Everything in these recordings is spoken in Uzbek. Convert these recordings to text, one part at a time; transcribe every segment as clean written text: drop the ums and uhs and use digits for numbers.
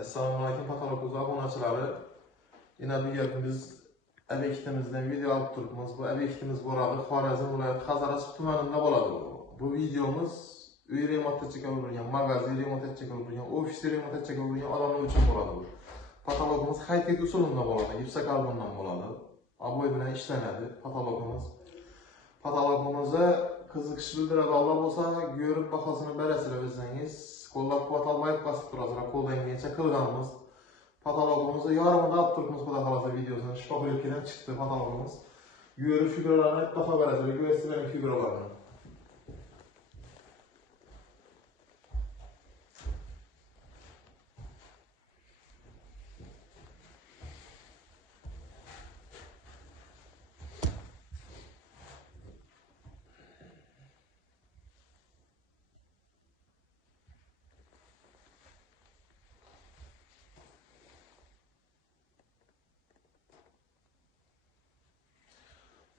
Assalomu alaykum patolog obunachilari. Yana bu yer biz obyektimizdan video olib turibmiz. Bu obyektimiz bo'ladi Xorazm viloyati Hazorasp tumanida bo'ladi. Bu videomiz uy remontga chiqarilgan, magazin remontga chiqarilgan, ofis remontga chiqarilgan odamlar uchun bo'ladi. Patologimiz high-tech usulida bo'ladi, gipsokarbondan bo'ladi. Aboy bilan ishlanadi patologimizga qiziqish bildiradi Allah bo'lsa, ko'rib bahosini berasizlar bilsangiz, qo'llab-quvvatlab bosib turasizlar, qo'ldan kelgancha qilganmiz. Patologimizni yorumida olib turibmiz, xudo xolasa videosini shifoxonadan chiqdi patologimiz. Ko'rib figuralarni baho berasizlar, ko'rsizlar figuralarni.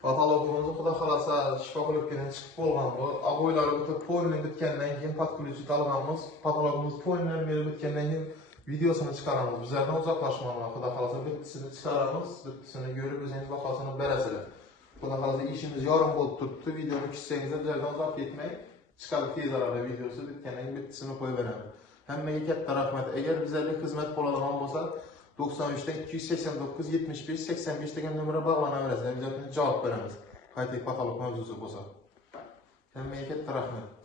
Patologimizni xudo xolasa shifoxonadan chiqib bo'lgan bu. Aboylari o'tib polni bitgandan keyin podключить olganmiz. Patologimiz polni berib bitgandan keyin videosini chiqaramiz. Bizlardan uzoqlashmoqlar. Xudo xolasa bittisini chiqaramiz. Bittisini ko'rib o'zingiz bahosini berasizlar. Xudo xolasa ishimiz yorim bo'lib turibdi. Videoni kutsangiz bizlardan uzoq ketmay chiqadi tez arada videosi bitgandan keyin bittisini qo'yib beramiz. Hammaga katta rahmat. Agar bizlarga xizmat bo'ladigan bo'lsa 93'ten 289 75 85 degan nomerga bog'lanaverasizlar. Biz javob beramiz. High-tech patolog mavzusi bo'lsa. Hammaga katta rahmat.